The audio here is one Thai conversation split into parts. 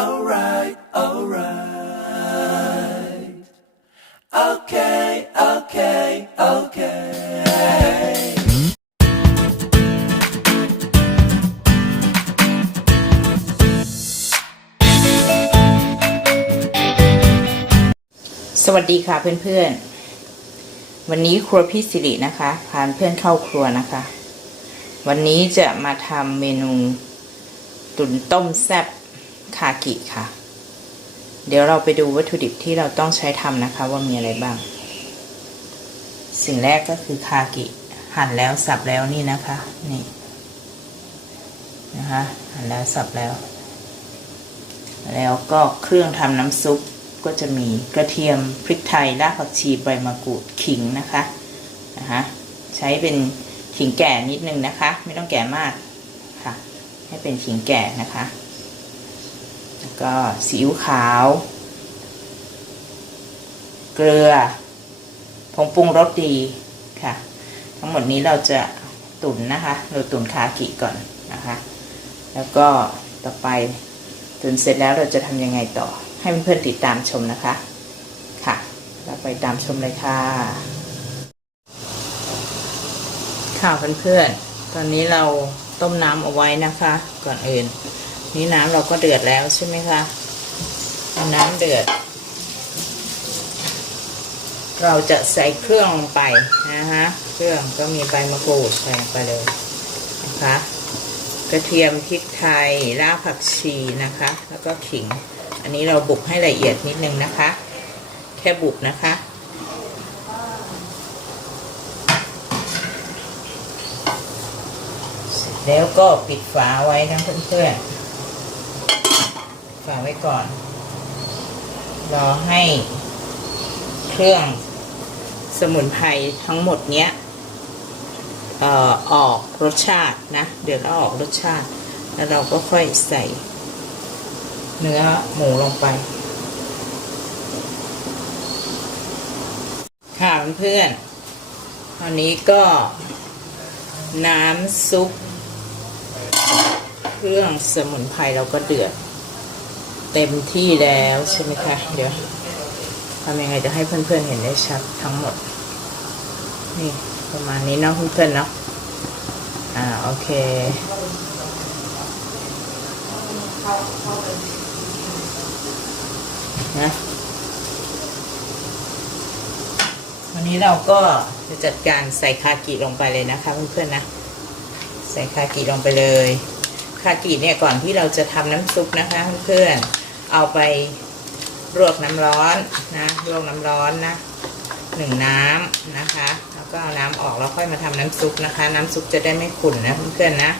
alright, alright. Okay, okay, okay. สวัสดีค่ะเพื่อนๆ วันนี้ครัวพี่สิรินะคะพาเพื่อนเข้าครัวนะคะ วันนี้จะมาทำเมนู ตุ๋นต้มแซ่บ คากิค่ะ เดี๋ยวเราไปดูวัตถุดิบที่เราต้องใช้ทำนะคะว่ามีอะไรบ้าง สิ่งแรกก็คือคากิหั่นแล้วสับแล้วนี่นะคะ นี่นะคะหั่นแล้วสับแล้ว แล้วก็เครื่องทำน้ำซุปก็จะมีกระเทียมพริกไทยรากผักชีใบมะกรูดขิงนะคะนะคะใช้เป็นขิงแก่นิดนึงนะคะ ไม่ต้องแก่มากค่ะ ให้เป็นขิงแก่นะคะ แล้วก็ซีอิ๊วขาว เกลือ ผงปรุงรสดีค่ะ ทั้งหมดนี้เราจะตุ๋นนะคะ เราตุ๋นคากิก่อนนะคะ แล้วก็ต่อไปตุ๋นเสร็จแล้วเราจะทำยังไงต่อ ให้เพื่อนๆติดตามชมนะคะ ค่ะ เราไปตามชมเลยค่ะ ค่ะเพื่อนๆ ตอนนี้เราต้มน้ำเอาไว้นะคะ ก่อนอื่น นี่น้ำเราก็เดือดแล้วใช่ไหมคะน้ำเดือด เราจะใส่เครื่องลงไปนะคะเครื่องก็มีใบมะกรูดใส่ไปเลยนะคะกระเทียมพริกไทยรากผักชีนะคะ แล้วก็ขิง อันนี้เราบุกให้ละเอียดนิดนึงนะคะ แค่บุกนะคะแล้วก็ปิดฝาไว้นะเพื่อนๆ ฝาไว้ก่อน รอให้เครื่องสมุนไพรทั้งหมดเนี้ยเอ่อออกรสชาตินะ เดี๋ยวเราออกรสชาติ แล้วเราก็ค่อยใส่ เนื้อหมูลงไป ค่ะเพื่อนๆตอนนี้ก็น้ำซุป เครื่องสมุนไพรเราก็เดือด เต็มที่แล้วใช่ไหมคะ เดี๋ยวทำยังไงจะให้เพื่อนๆเห็นได้ชัดทั้งหมด นี่ประมาณนี้เนาะเพื่อนๆเนาะอ่าโอเคนะวันนี้เราก็จะจัดการใส่คากิลงไปเลยนะคะเพื่อนๆนะใส่คากิลงไปเลยคากิเนี่ยก่อนที่เราจะทำน้ำซุปนะคะเพื่อนๆ เอาไปลวกน้ำร้อนนะลวกน้ำร้อนนะหนึ่งน้ำนะคะ แล้วก็เอาน้ำออกแล้วค่อยมาทำน้ำซุปนะคะ น้ำซุปจะได้ไม่ขุ่นนะเพื่อนๆนะ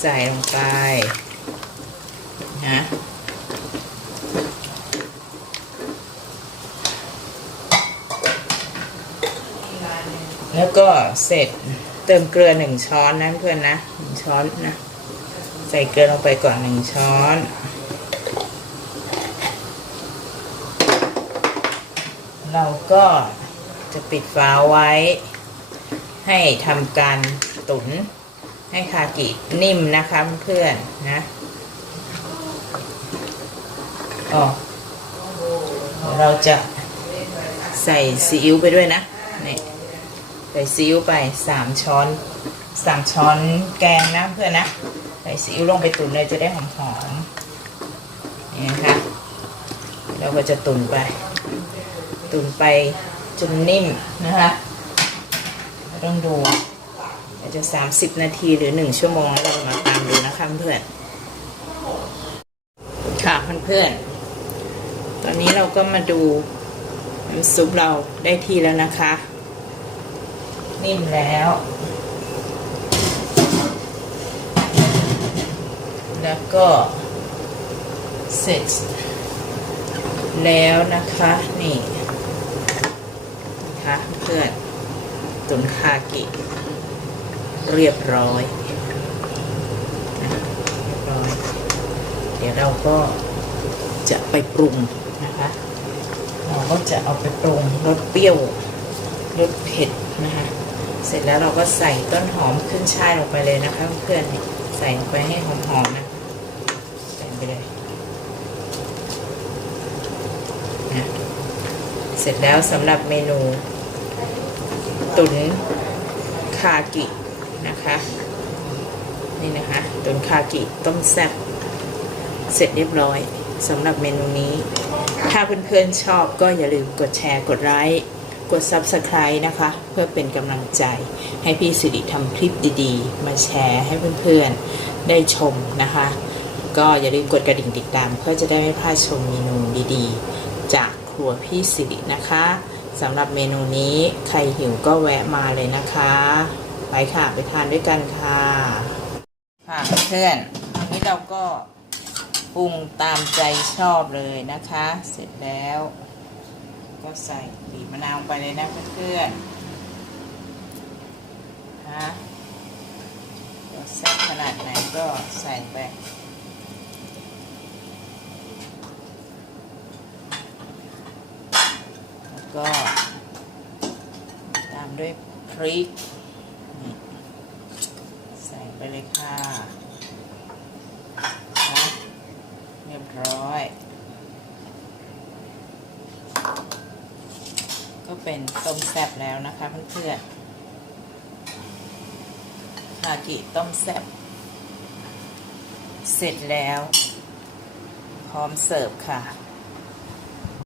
ใส่ลงไปนะแล้วก็เสร็จเติมเกลือหนึ่งช้อนนะเพื่อนนะหนึ่งช้อนนะ ใส่เกลือลงไปก่อนหนึ่งช้อน เราก็จะปิดฝาไว้ ให้ทำการตุนให้คากินิ่มนะคะเพื่อนๆนะอ๋อเดี๋ยวเราจะใส่ซีอิ๊วไปด้วยนะนี่ใส่ซีอิ๊วไปสามช้อนสามช้อนแกงนะเพื่อนนะ ใส่ซีอิ๊วลงไปตุ๋นเลยจะได้หอมๆนี่นะคะเราก็จะตุ๋นไป ตุ๋นไปจนนิ่มนะคะต้องดูอาจจะ 30 นาทีหรือ 1 ชั่วโมงแล้วเรามาตามดูนะคะเพื่อนค่ะเพื่อนๆตอนนี้เราก็มาดูน้ำซุปเราได้ที่แล้วนะคะ นิ่มแล้ว แล้วก็เสร็จแล้วนะคะนี่นะคะเพื่อนตุนคากิ เรียบร้อยเรียบร้อย เดี๋ยวเราก็จะไปปรุงนะคะเราก็จะเอาไปปรุงรสเปรี้ยวรสเผ็ดนะคะเสร็จแล้วเราก็ใส่ต้นหอมขึ้นช่ายลงไปเลยนะคะเพื่อนใส่ลงไปให้หอมๆนะ เลยนะเสร็จแล้วสำหรับเมนู ตุ๋นคากินะคะ นี่นะคะ ตุ๋นคากิต้มแซ่บเสร็จเรียบร้อยสำหรับเมนูนี้ ถ้าเพื่อนๆชอบก็อย่าลืมกดแชร์กดไลค์กด Subscribe นะคะ เพื่อเป็นกำลังใจ ให้พี่สิริทำคลิปดีๆ มาแชร์ให้เพื่อนๆ ได้ชมนะคะ ก็อย่าลืมกดกระดิ่งติดตาม เพื่อจะได้ไม่พลาดชมเมนูดีๆ จากครัวพี่สิรินะคะสำหรับเมนูนี้ใครหิวก็แวะมาเลยนะคะ ไปค่ะไปทานด้วยกันค่ะค่ะเพื่อนอันนี้เราก็ปรุงตามใจชอบเลยนะคะ เสร็จแล้ว ก็ใส่บีบมะนาวไปเลยนะเพื่อนๆฮะก็แซ่บขนาดไหนก็ใส่ไป แล้ว ก็ ตามด้วยพริก ใส่ไปเลยค่ะนะเรียบร้อย ก็เป็นต้มแซ่บแล้วนะคะเพื่อนๆคากิต้มแซ่บเสร็จแล้ว พร้อมเสิร์ฟค่ะ